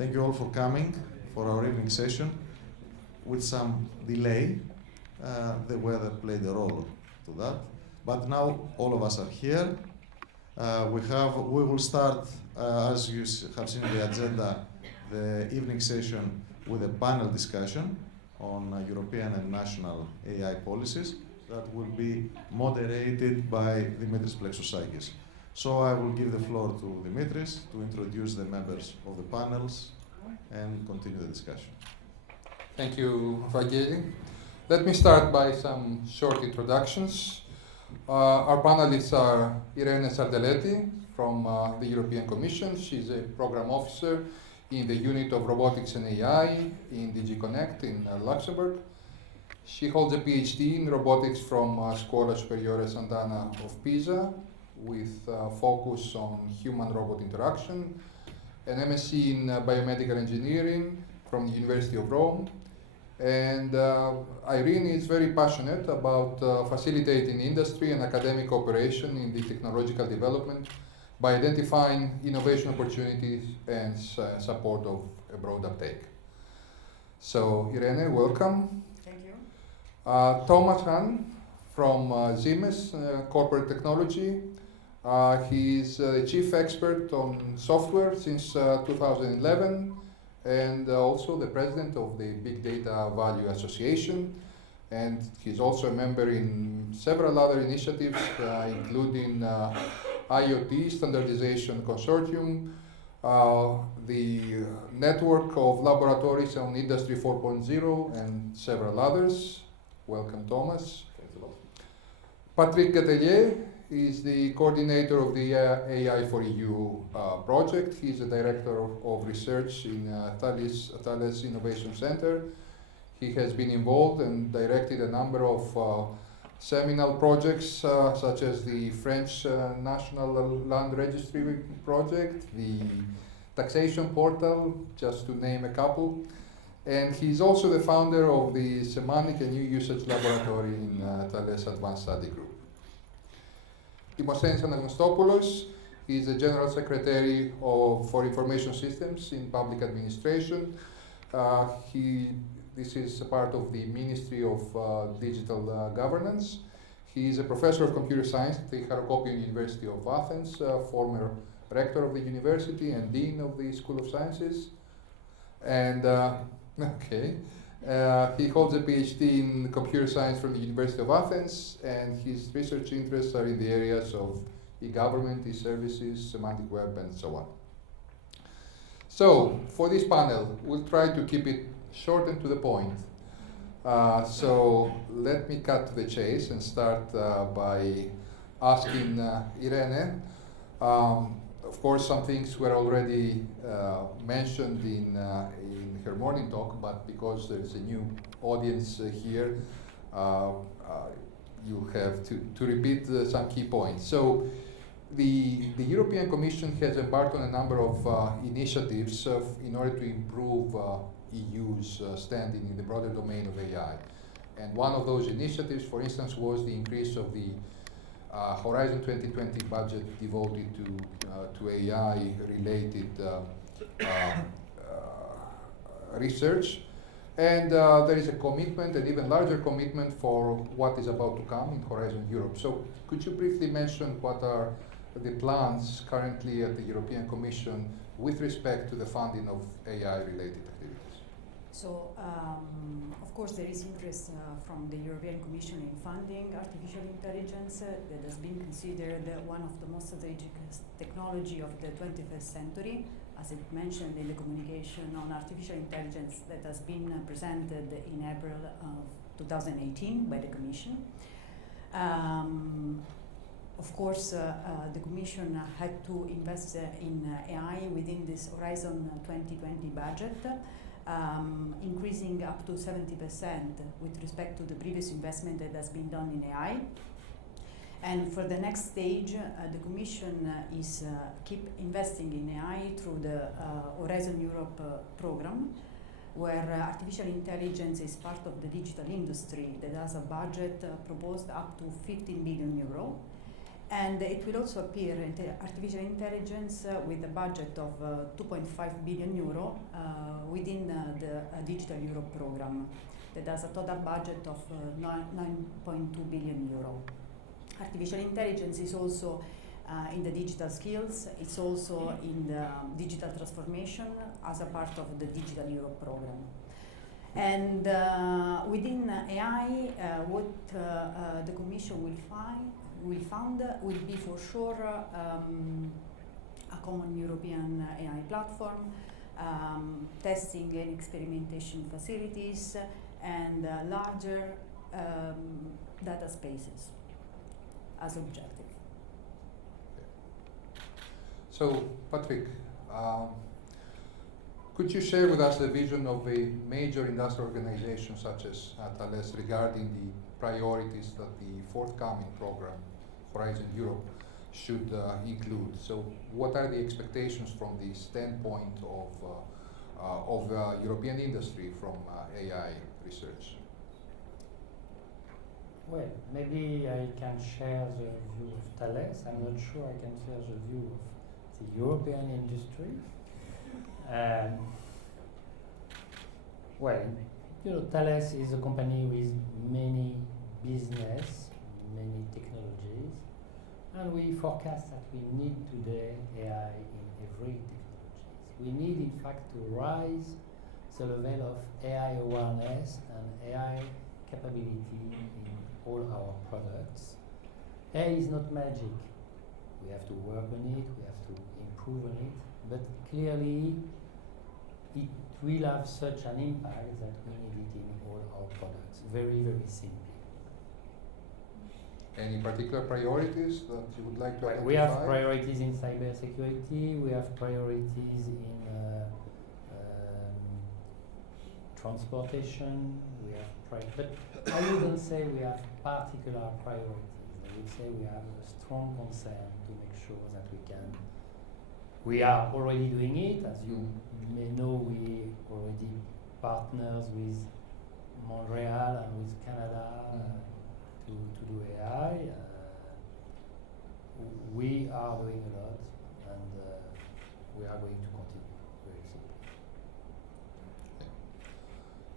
Thank you all for coming for our evening session. With some delay, the weather played a role to that. But now all of us are here. We will start, as you have seen in the agenda, the evening session with a panel discussion on European and national AI policies that will be moderated by Dimitris Plexousakis. So I will give the floor to Dimitris to introduce the members of the panels and continue the discussion. Thank you, Vangeli. Let me start by some short introductions. Our panelists are Irene Sardellitti from the European Commission. She's a program officer in the unit of Robotics and AI in DG Connect in Luxembourg. She holds a PhD in robotics from Scuola Superiore Sant'Anna of Pisa with focus on human-robot interaction, an MSc in biomedical engineering from the University of Rome. And Irene is very passionate about facilitating industry and academic cooperation in the technological development by identifying innovation opportunities and support of a broad uptake. So, Irene, welcome. Thank you. Thomas Hahn from Siemens Corporate Technology. He's the chief expert on software since 2011 and also the president of the Big Data Value Association. And he's also a member in several other initiatives, including IoT Standardization Consortium, the Network of Laboratories on Industry 4.0, and several others. Welcome, Thomas. Thanks a lot. Patrick Gatellier is the coordinator of the AI4EU project. He's the director of research in Thales Innovation Center. He has been involved and directed a number of seminal projects such as the French National Land Registry project, the taxation portal, just to name a couple. And he's also the founder of the Semantic and New Usage Laboratory in Thales Advanced Study Group. Dimosthenis Anagnostopoulos is the General Secretary for Information Systems in Public Administration. This is a part of the Ministry of Digital Governance. He is a professor of computer science at the Harkopian University of Athens, former rector of the university and dean of the School of Sciences. And he holds a PhD in computer science from the University of Athens, and his research interests are in the areas of e-government, e-services, semantic web, and so on. So, for this panel, we'll try to keep it short and to the point. So, let me cut to the chase and start by asking Irene. Of course, some things were already mentioned in her morning talk, but because there's a new audience here, you have to repeat some key points. So, the European Commission has embarked on a number of initiatives in order to improve EU's standing in the broader domain of AI. And one of those initiatives, for instance, was the increase of the Horizon 2020 budget devoted to AI-related research. And there is a commitment, an even larger commitment for what is about to come in Horizon Europe. So could you briefly mention what are the plans currently at the European Commission with respect to the funding of AI-related activities? So, of course, there is interest from the European Commission in funding artificial intelligence that has been considered one of the most strategic technology of the 21st century, as it mentioned in the communication on artificial intelligence that has been presented in April of 2018 by the Commission. Of course, the Commission had to invest in AI within this Horizon 2020 budget, increasing up to 70% with respect to the previous investment that has been done in AI. And for the next stage, the Commission is keep investing in AI through the Horizon Europe program, where artificial intelligence is part of the digital industry that has a budget proposed up to 15 billion euro. And it will also appear in artificial intelligence with a budget of 2.5 billion euro within the Digital Europe program that has a total budget of 9.2 billion euro. Artificial intelligence is also in the digital skills, it's also in the digital transformation as a part of the Digital Europe program. And within AI, what the Commission will fund will be for sure a common European AI platform, testing and experimentation facilities, and larger data spaces as objective. So, Patrick, could you share with us the vision of a major industrial organization such as Thales regarding the priorities that the forthcoming program, Horizon Europe, should include? So, what are the expectations from the standpoint of European industry from AI research? Well, maybe I can share the view of Thales. I'm not sure I can share the view of the European industry. Well, you know, Thales is a company with many business, many technologies, and we forecast that we need today AI in every technologies. We need, in fact, to rise the level of AI awareness and AI capability in all our products. AI is not magic. We have to work on it, we have to improve on it, but clearly it will have such an impact that we need it in all our products, very, very simply. Any particular priorities that you would like to identify? We have priorities in cybersecurity, we have priorities in transportation, we have but I wouldn't say we have particular priorities. I would say we have a strong concern to make sure that we are already doing it. As you may know, we already partners with Montreal and with Canada to do AI. We are doing a lot, and we are going to continue, very simply.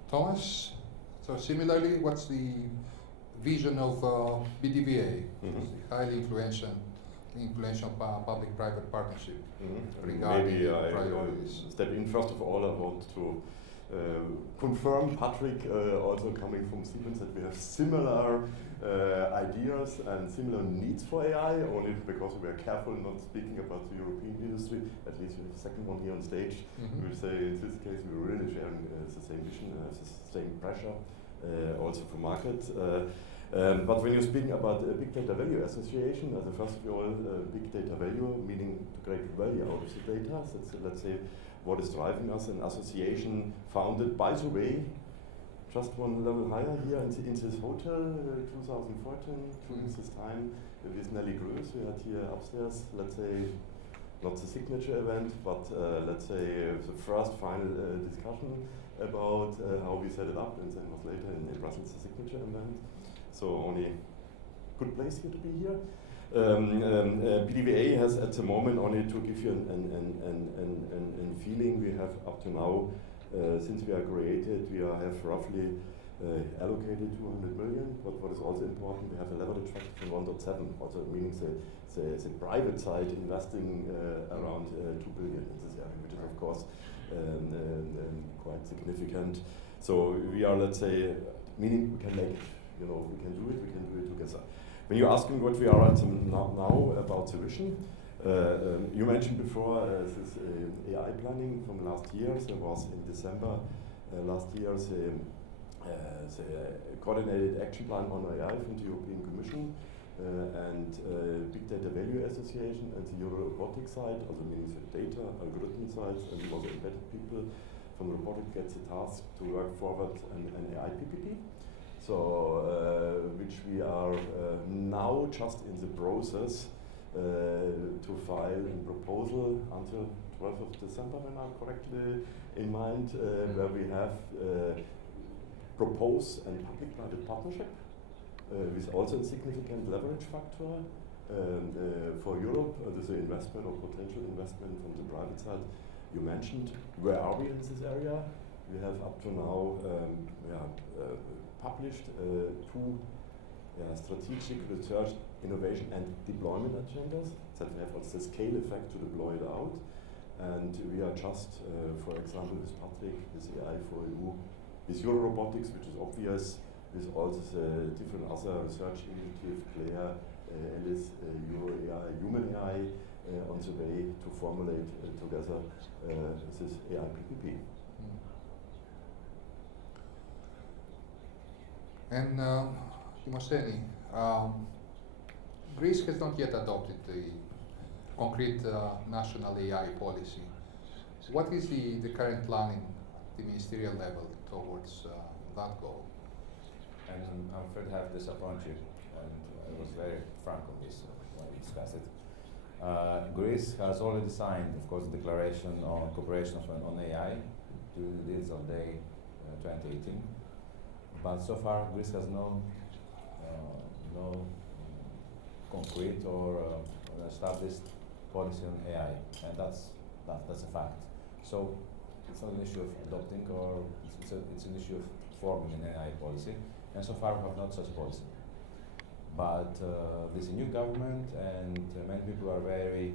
Thomas, so similarly, what's the vision of BDVA, highly influential public-private partnership regarding Maybe priorities? I step in. First of all, I want to confirm, Patrick, also coming from Siemens, that we have similar ideas and similar needs for AI, only because we are careful not speaking about the European industry. At least we have the second one here on stage. We will say in this case we're really sharing the same vision, the same pressure, also for market. But when you're speaking about a big data value association, first of all, big data value, meaning to create value out of the data. So let's say what is driving us, an association founded, by the way, just one level higher here in this hotel, 2014, during this time, with Nelly Grös. We had here upstairs, let's say, not the signature event, but let's say the first final discussion about how we set it up, and then was later in Brussels the signature event. So only good place here to be here. BDVA has at the moment, only to give you an feeling, we have up to now, since we are created, we have roughly allocated 200 million, but what is also important, we have a leverage factor from 1.7, also meaning the private side investing around 2 billion in this area, which is of course quite significant. So we are, let's say, meaning we can make it, you know, we can do it together. When you're asking what we are at now about the vision, you mentioned before this AI planning from last year. There was in December last year the coordinated action plan on AI from the European Commission and Big Data Value Association and the Robotics side, also meaning the data algorithm side, and also embedded people from Robotics gets the task to work forward an AI PPP. So, which we are now just in the process to file a proposal until 12th of December, when I'm correctly in mind, where we have proposed a public-private partnership with also a significant leverage factor, For Europe, there's an investment or potential investment from the private side. You mentioned, where are we in this area? We have up to now published two strategic research, innovation and deployment agendas that we have also the scale effect to deploy it out. And we are just, for example, with Patrick, with AI4EU, with Robotics, which is obvious, with also the different other research initiatives, Claire, Alice, Euro AI, Human AI, on the way to formulate together this AI PPP. And Dimosthenis, Greece has not yet adopted the concrete national AI policy. What is the current plan in the ministerial level towards that goal? And I'm afraid to have disappointed you, and I was very frank on this when we discussed it. Greece has already signed, of course, the declaration on cooperation on AI during the Digital Day 2018. But so far, Greece has no concrete or established policy on AI, and that's a fact. So it's not an issue of adopting, or it's an issue of forming an AI policy, and so far we have not such a policy. But there's a new government, and many people are very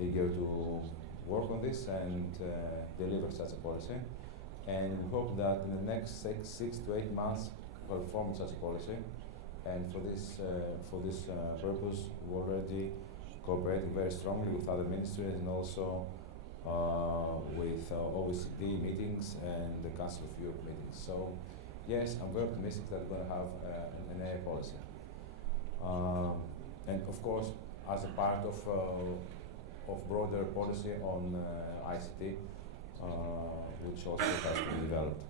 eager to work on this and deliver such a policy. And we hope that in the next six to 8 months we'll form such a policy. And for this purpose, we're already cooperating very strongly with other ministries and also with OECD meetings and the Council of Europe meetings. So yes, I'm very optimistic that we're going to have an AI policy. And of course, as a part of broader policy on ICT, which also has to be developed.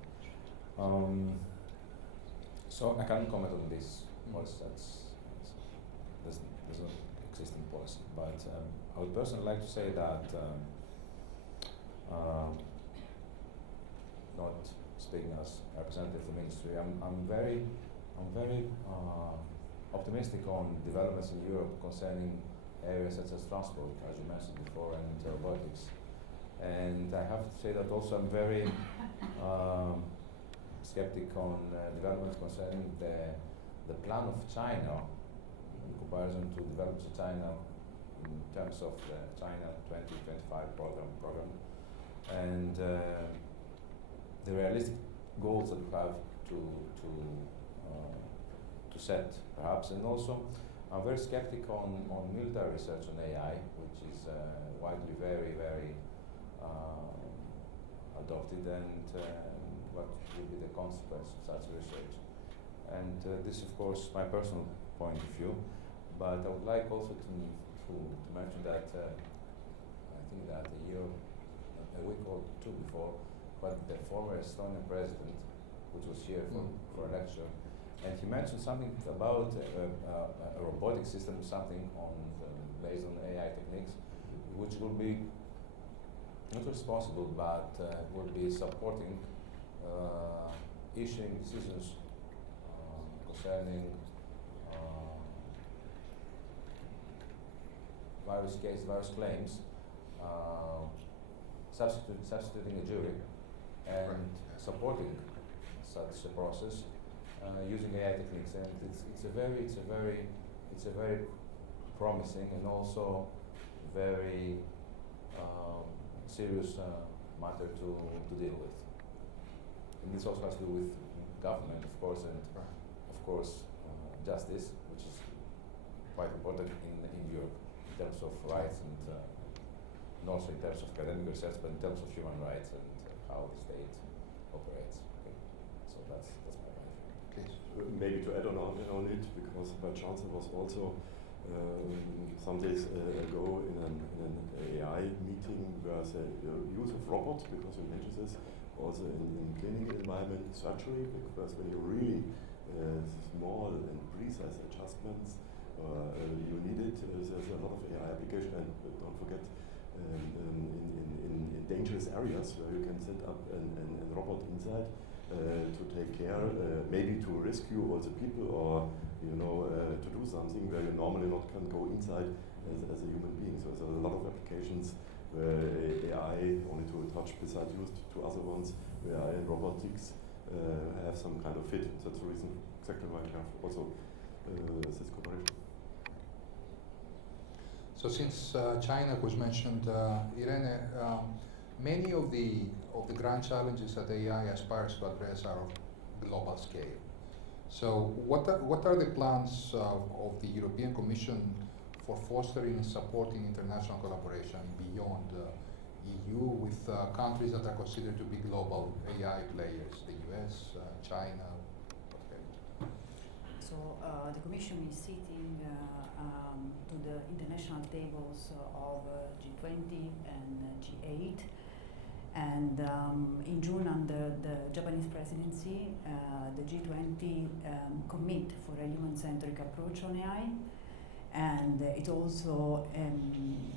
So I can't comment on this policy. There's no existing policy. But I would personally like to say that, not speaking as a representative of the ministry, I'm very optimistic on developments in Europe concerning areas such as transport, as you mentioned before, and robotics. And I have to say that also I'm very skeptic on developments concerning the plan of China in comparison to developments of China in terms of the China 2025 program, and the realistic goals that we have to set, perhaps. And also, I'm very skeptic on military research on AI, which is widely very adopted, and what will be the consequence of such research. And this, of course, my personal point of view, but I would like also to mention that I think that a week or two before, but the former Estonian president, which was here for a lecture, and he mentioned something about a robotic system, something based on AI techniques, which will be not responsible, but will be supporting issuing decisions concerning various claims, substituting a jury, and supporting such a process using AI techniques. And it's a very promising and also very serious matter to deal with. And this also has to do with government, of course, and of course justice, which is quite important in Europe in terms of rights and also in terms of academic research, but in terms of human rights and how the state operates. Okay. So that's my point. Please. Maybe to add on it, because my chancellor was also some days ago in an AI meeting where the use of robots, because you mentioned this, also in clinical environment, surgery, because when you really small and precise adjustments, you need it. There's a lot of AI application, and don't forget in dangerous areas where you can set up a robot inside. to take care, maybe to rescue all the people, or to do something where you normally not can go inside as a human being. So there's a lot of applications where AI, only to touch besides used to other ones, where AI and robotics have some kind of fit. That's the reason exactly why we have also this cooperation. So since China was mentioned, Irene, many of the grand challenges that AI aspires to address are of global scale. So what are the plans of the European Commission for fostering and supporting international collaboration beyond EU with countries that are considered to be global AI players, the US, China? So the Commission is sitting to the international tables of G20 and G8. And in June, under the Japanese presidency, the G20 commit for a human-centric approach on AI. And it also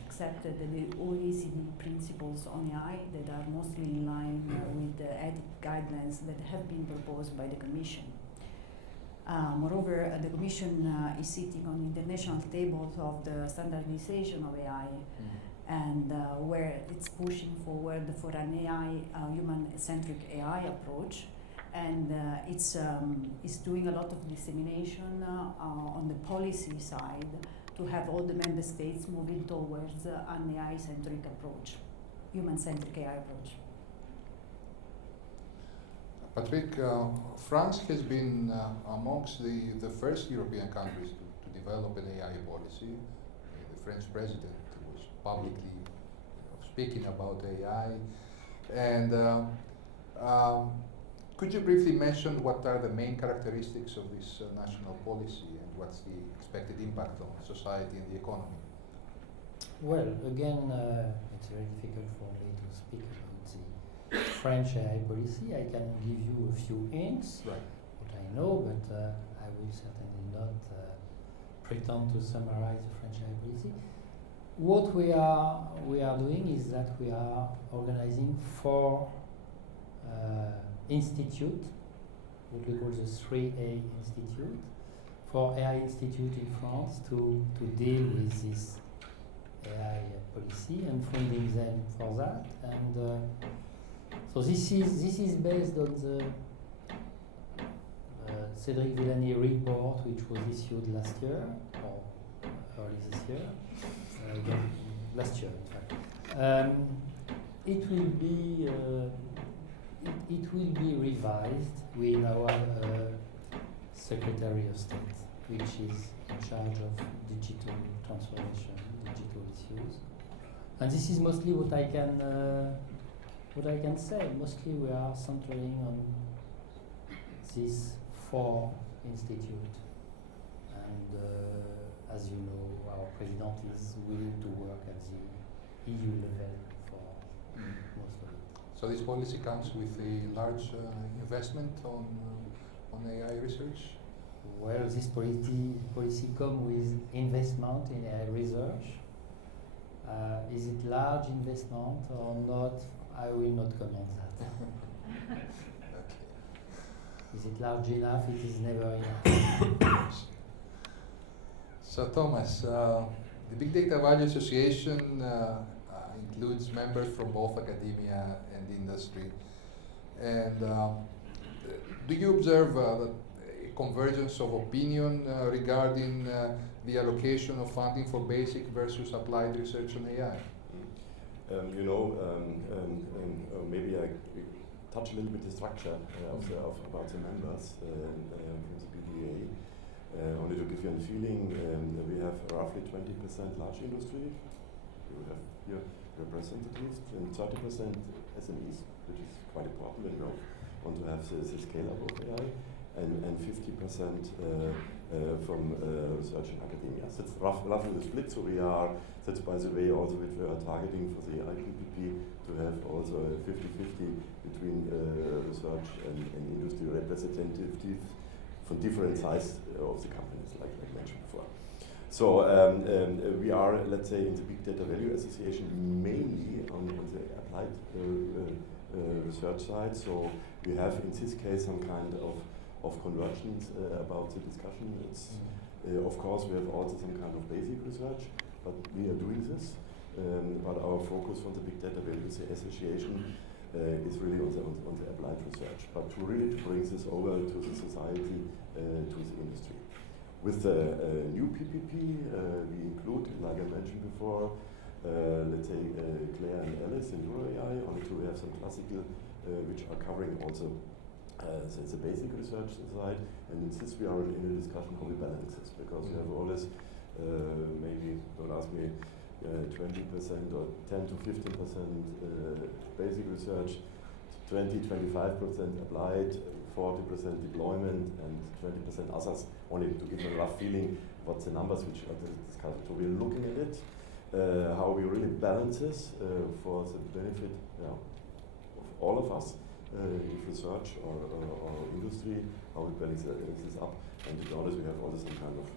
accepted the OECD principles on AI that are mostly in line with the ethic guidelines that have been proposed by the Commission. Moreover, the Commission is sitting on international tables of the standardization of AI, and where it's pushing forward for an human-centric AI approach, and it's doing a lot of dissemination on the policy side to have all the member states moving towards an AI-centric approach, human-centric AI approach. Patrick, France has been amongst the first European countries to develop an AI policy. The French president was publicly speaking about AI. And could you briefly mention what are the main characteristics of this national policy and what's the expected impact on society and the economy? Well, again, it's very difficult for me to speak about the French AI policy. I can give you a few hints, right, what I know, but I will certainly not pretend to summarize the French AI policy. What we are doing is that we are organizing 4 institutes, what we call the 3A Institute, 4 AI institute in France to deal with this AI policy and funding them for that. And so this is based on the Cédric Villani report, which was issued last year or early this year. Last year, in fact. It will be revised with our Secretary of State, which is in charge of digital transformation, digital issues. And this is mostly what I can say. Mostly we are centering on these 4 institutes. And as you know, our president is willing to work at the EU level for most of it. So this policy comes with a large investment on AI research? Well, this policy comes with investment in AI research. Is it large investment or not? I will not comment that. Okay. Is it large enough? It is never enough. So Thomas, the Big Data Value Association includes members from both academia and industry. And do you observe a convergence of opinion regarding the allocation of funding for basic versus applied research on AI? Maybe I touch a little bit the structure about the members from the BDVA. Only to give you a feeling, we have roughly 20% large industry. We have here representatives and 30% SMEs, which is quite important, and we want to have the scale up of AI, and 50% from research and academia. So it's roughly the split. So that's by the way also which we are targeting for the IPPP to have also 50-50 between research and industry representatives from different sizes of the companies, like I mentioned before. So we are, let's say, in the Big Data Value Association mainly on the applied research side. So we have in this case some kind of convergence about the discussion. It's of course we have also some kind of basic research, but we are doing this. But our focus on the big data value association is really on the applied research, but to really bring this over to the society, to the industry. With the new PPP, we include, like I mentioned before, let's say Claire and Alice in EuroAI. Only two we have some classical, which are covering also the basic research side. And in this we are in a discussion how we balance this, because we have always, maybe, don't ask me, 20% or 10 to 15% basic research, 20-25% applied, 40% deployment, and 20% others, only to give a rough feeling what's the numbers which are discussed. So we're looking at it, how we really balance this for the benefit of all of us, in research or industry, how we balance this up. And to be honest, we have also some kind of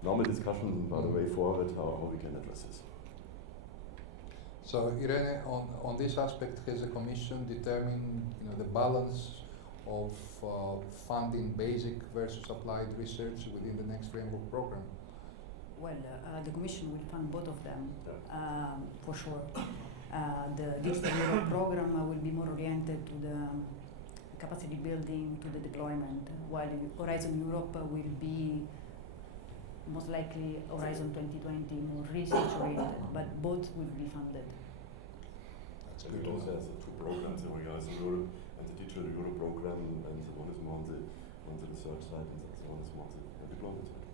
normal discussion about the way forward, how we can address this. So Irene, on this aspect, has the Commission determined the balance of funding basic versus applied research within the next framework program? Well, the Commission will fund both of them, for sure. The Digital Europe program will be more oriented to the capacity building, to the deployment, while Horizon Europe will be most likely Horizon 2020 more research oriented, but both will be funded. That's We also have the two programs, the Horizon Europe and the Digital Europe program, and the one is more on the research side, and the one is more on the deployment side.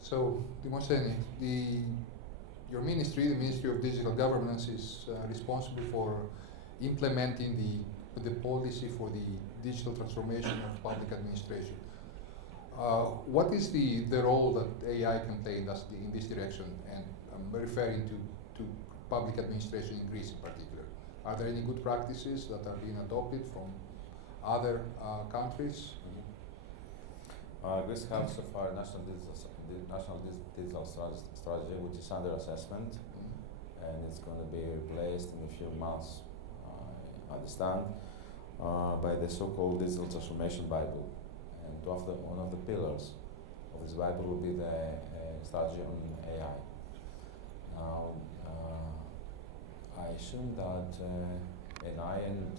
So, Dimosthenis, your ministry, the Ministry of Digital Governance, is responsible for implementing the policy for the digital transformation of public administration. What is the role that AI can play in this direction? And I'm referring to public administration in Greece in particular. Are there any good practices that are being adopted from other countries? Greece has so far a national digital strategy, which is under assessment, and it's going to be replaced in a few months, I understand, by the so-called Digital Transformation Bible. And one of the pillars of this Bible will be the strategy on AI. Now, I assume that AI and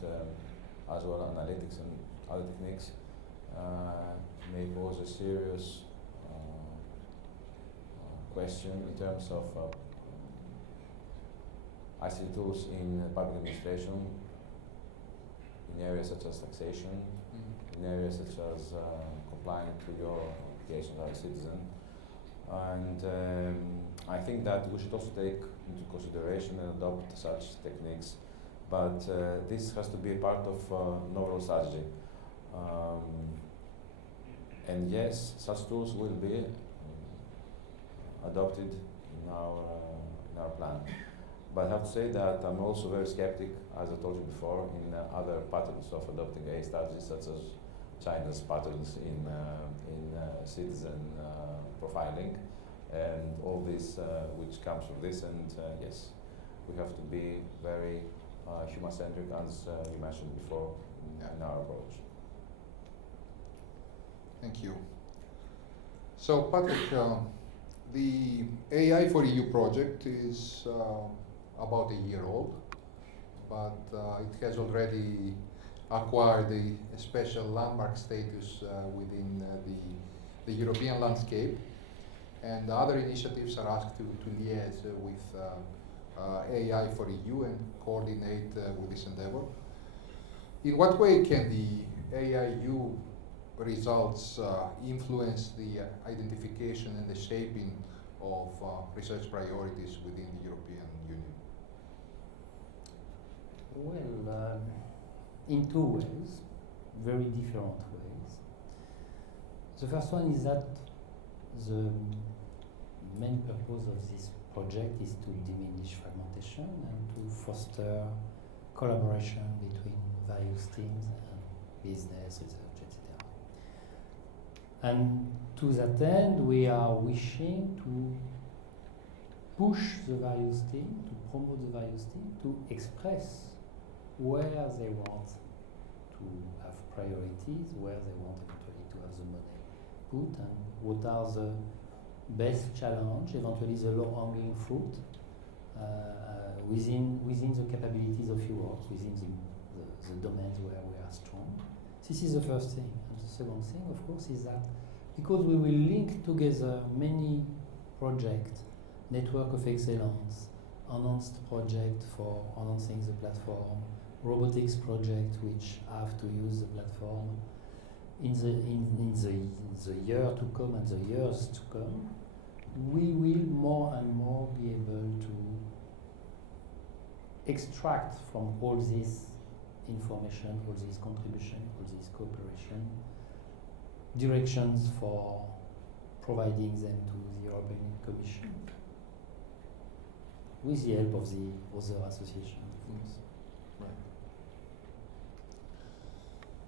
as well analytics and other techniques may pose a serious question in terms of ICT tools in public administration, in areas such as taxation, in areas such as complying to your obligations as a citizen. And I think that we should also take into consideration and adopt such techniques, but this has to be a part of an overall strategy. And yes, such tools will be adopted in our plan. But I have to say that I'm also very skeptic, as I told you before, in other patterns of adopting AI strategies, such as China's patterns in citizen profiling, and all this which comes from this. And yes, we have to be very human-centric, as you mentioned before, in our approach. Thank you. So, Patrick, the AI4EU project is about a year old, but it has already acquired a special landmark status within the European landscape, and other initiatives are asked to liaise with AI4EU and coordinate with this endeavor. In what way can the AIU results influence the identification and the shaping of research priorities within the European Union? Well, in two ways, very different ways. The first one is that the main purpose of this project is to diminish fragmentation and to foster collaboration between various teams and business, research, etc. And to that end, we are wishing to push the various teams, to promote the various teams, to express where they want to have priorities, where they want eventually to have the money put, and what are the best challenge, eventually the low-hanging fruit within the capabilities of Europe, within the domains where we are strong. This is the first thing. And the second thing, of course, is that because we will link together many projects, network of excellence, enhanced project for enhancing the platform, robotics project which have to use the platform in the year to come and the years to come, we will more and more be able to extract from all this information, all this contribution, all this cooperation, directions for providing them to the European Commission with the help of the other association, of course. Right.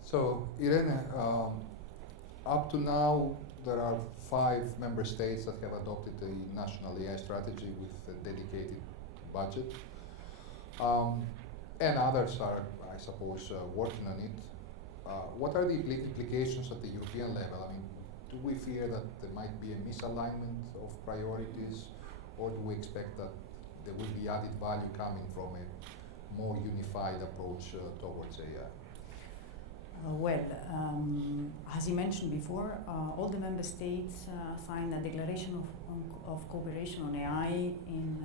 So, Irene, up to now, there are 5 member states that have adopted a national AI strategy with a dedicated budget. And others are, I suppose, working on it. What are the implications at the European level? I mean, do we fear that there might be a misalignment of priorities, or do we expect that there will be added value coming from a more unified approach towards AI? As you mentioned before, all the member states signed a declaration of cooperation on AI in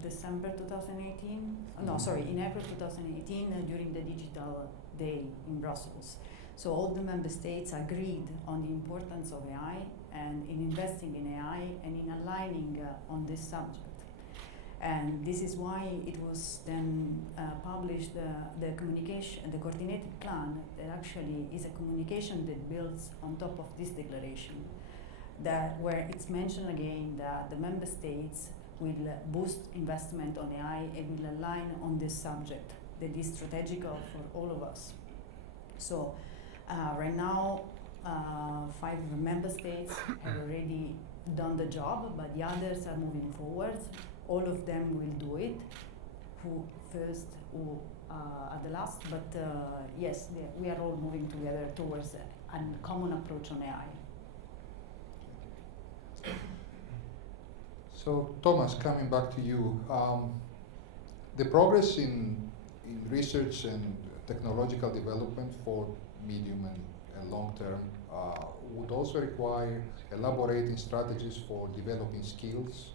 December 2018. No, sorry, in April 2018 during the Digital Day in Brussels. So all the member states agreed on the importance of AI and in investing in AI and in aligning on this subject. And this is why it was then published the communication, the coordinated plan that actually is a communication that builds on top of this declaration, that where it's mentioned again that the member states will boost investment on AI and will align on this subject that is strategical for all of us. So right now, 5 member states have already done the job, but the others are moving forward. All of them will do it, who first, who at the last, but yes, we are all moving together towards a common approach on AI. So, Thomas, coming back to you, the progress in research and technological development for medium and long term would also require elaborating strategies for developing skills,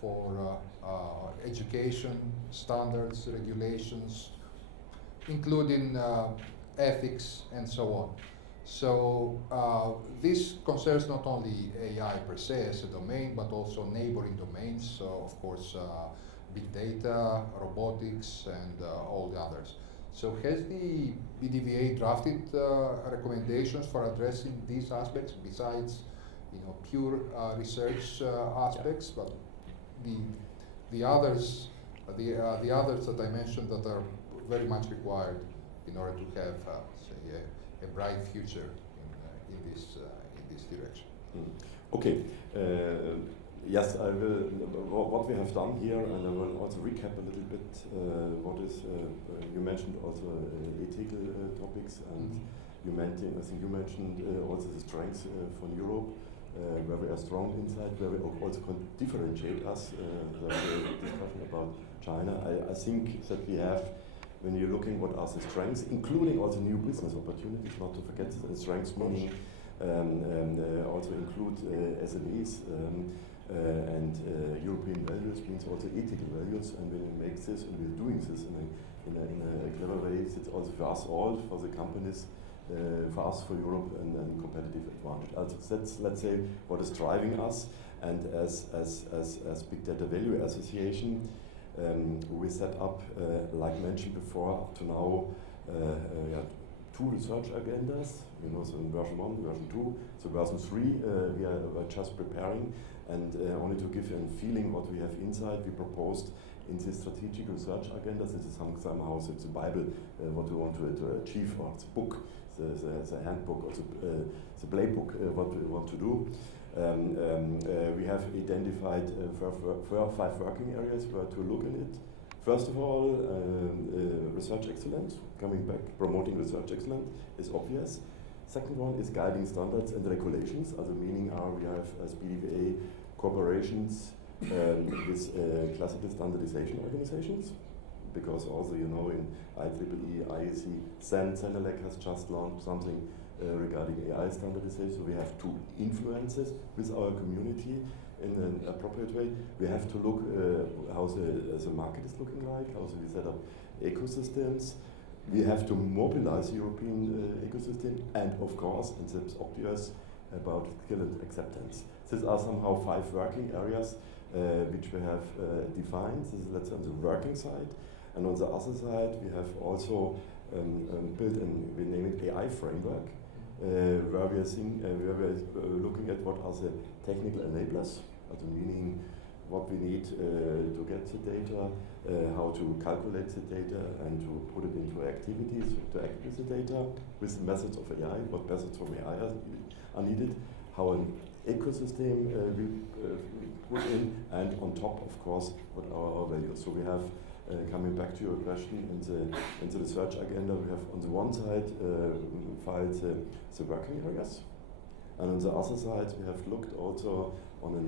for education, standards, regulations, including ethics and so on. So this concerns not only AI per se as a domain, but also neighboring domains, so of course big data, robotics, and all the others. So has the BDVA drafted recommendations for addressing these aspects besides, pure research aspects, but the others that I mentioned that are very much required in order to have, say, a bright future in this direction. Okay. Yes, I will. What we have done here, and I will also recap a little bit. What is you mentioned also ethical topics, and you mentioned. I think you mentioned also the strengths from Europe, where we are strong inside, where we also can differentiate us. The discussion about China. I think that we have. When you're looking what are the strengths, including also new business opportunities, not to forget the strengths, meaning also include SMEs and European values, means also ethical values. And when we make this and we're doing this in a clever way, it's also for us all, for the companies, for us, for Europe, and competitive advantage. Also that's, let's say, what is driving us. And as Big Data Value Association, we set up, like mentioned before, up to now, 2 research agendas. So in version 1, version 2. So version 3, we are just preparing. And only to give you a feeling what we have inside, we proposed in this strategic research agenda. This is somehow it's a Bible, what we want to achieve, or it's a book, the handbook, or the playbook, what we want to do. We have identified 5 working areas where to look in it. First of all, research excellence, coming back, promoting research excellence is obvious. Second one is guiding standards and regulations, also meaning we have as BDVA corporations with classical standardization organizations, because also, you know, in IEEE, IEC, CENELEC has just launched something regarding AI standardization. So we have to influence it with our community in an appropriate way. We have to look how the market is looking like, how we set up ecosystems. We have to mobilize European ecosystem, and of course, and it's obvious, about skill and acceptance. These are somehow 5 working areas which we have defined. This is, let's say, on the working side. And on the other side, we have also built, and we name it AI framework, where we are looking at what are the technical enablers, meaning what we need to get the data, how to calculate the data, and to put it into activities to act with the data, with methods of AI, what methods from AI are needed, how an ecosystem we put in, and on top, of course, what are our values. So we have, coming back to your question, in the research agenda, we have on the one side filed the working areas, and on the other side, we have looked also on a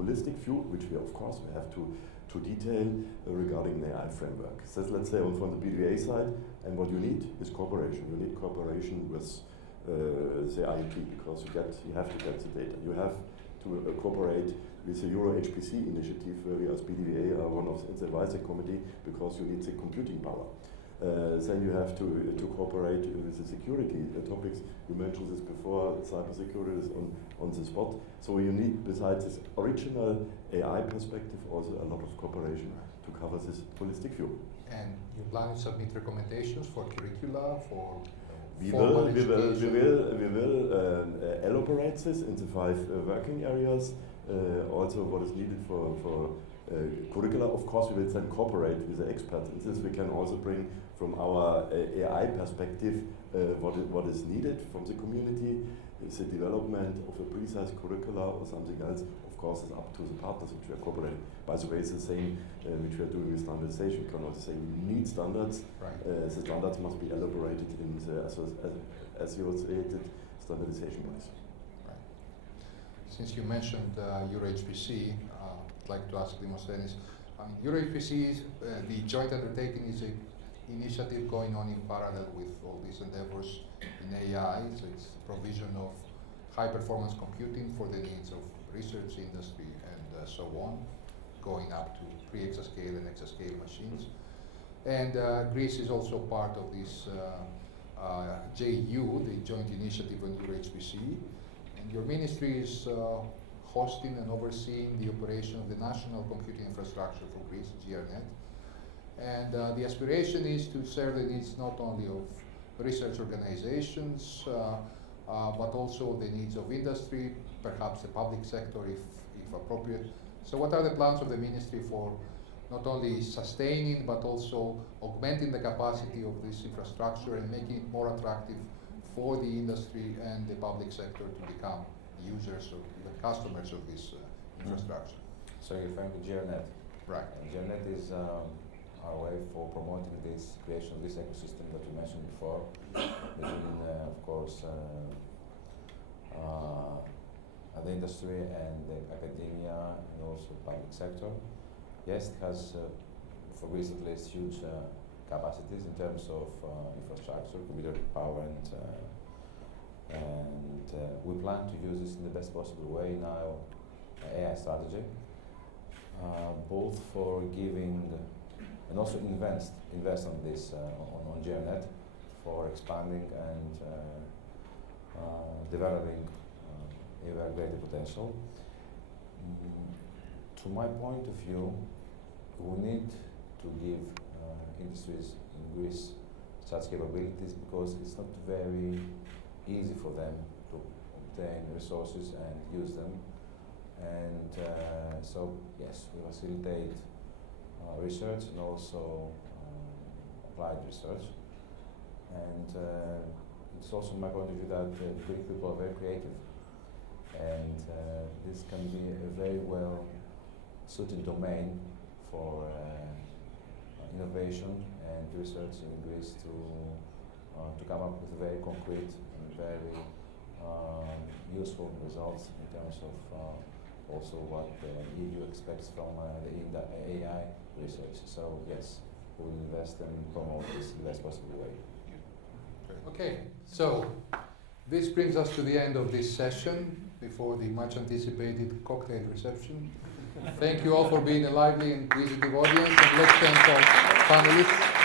holistic view, which we, of course, we have to detail regarding the AI framework. So let's say from the BDVA side, and what you need is cooperation. You need cooperation with the IEP, because you have to get the data. You have to cooperate with the Euro HPC initiative, where we as BDVA are one of the advisory committee, because you need the computing power. Then you have to cooperate with the security topics. You mentioned this before, cybersecurity is on the spot. So you need, besides this original AI perspective, also a lot of cooperation to cover this holistic view. And you plan to submit recommendations for curricula, for we will elaborate this into 5 working areas. Also, what is needed for curricula. Of course, we will then cooperate with the experts. In this, we can also bring from our AI perspective what is needed from the community. Is the development of a precise curricula or something else, of course, is up to the partners which we are cooperating. By the way, it's the same which we are doing with standardization. We can also say we need standards. Right. The standards must be elaborated in the associated standardization bodies. Right. Since you mentioned Euro HPC, I'd like to ask Dimosthenis. Euro HPC, the joint undertaking, is an initiative going on in parallel with all these endeavors in AI. So it's provision of high-performance computing for the needs of research industry and so on, going up to pre-exascale and exascale machines. And Greece is also part of this JU, the Joint Initiative on Euro HPC. And your ministry is hosting and overseeing the operation of the National Computing Infrastructure for Greece, GRNet. And the aspiration is to serve the needs not only of research organizations, but also the needs of industry, perhaps the public sector if appropriate. So what are the plans of the ministry for not only sustaining, but also augmenting the capacity of this infrastructure and making it more attractive for the industry and the public sector to become users or even customers of this infrastructure? So you're referring to GRNet? Right. GRNet is our way for promoting this creation of this ecosystem that you mentioned before, between, of course, the industry and the academia and also public sector. Yes, it has, for Greece at least, huge capacities in terms of infrastructure, computer power, and we plan to use this in the best possible way in our AI strategy, both for giving and also invest on this on GRNet for expanding and developing a greater potential. To my point of view, we need to give industries in Greece such capabilities because it's not very easy for them to obtain resources and use them. And so, yes, we facilitate research and also applied research. And it's also my point of view that Greek people are very creative. And this can be a very well suited domain for innovation and research in Greece to come up with very concrete and very useful results in terms of also what the EU expects from the AI research. So yes, we will invest and promote this in the best possible way. Okay, so this brings us to the end of this session before the much anticipated cocktail reception. Thank you all for being a lively and inquisitive audience, and let's thank our panelists.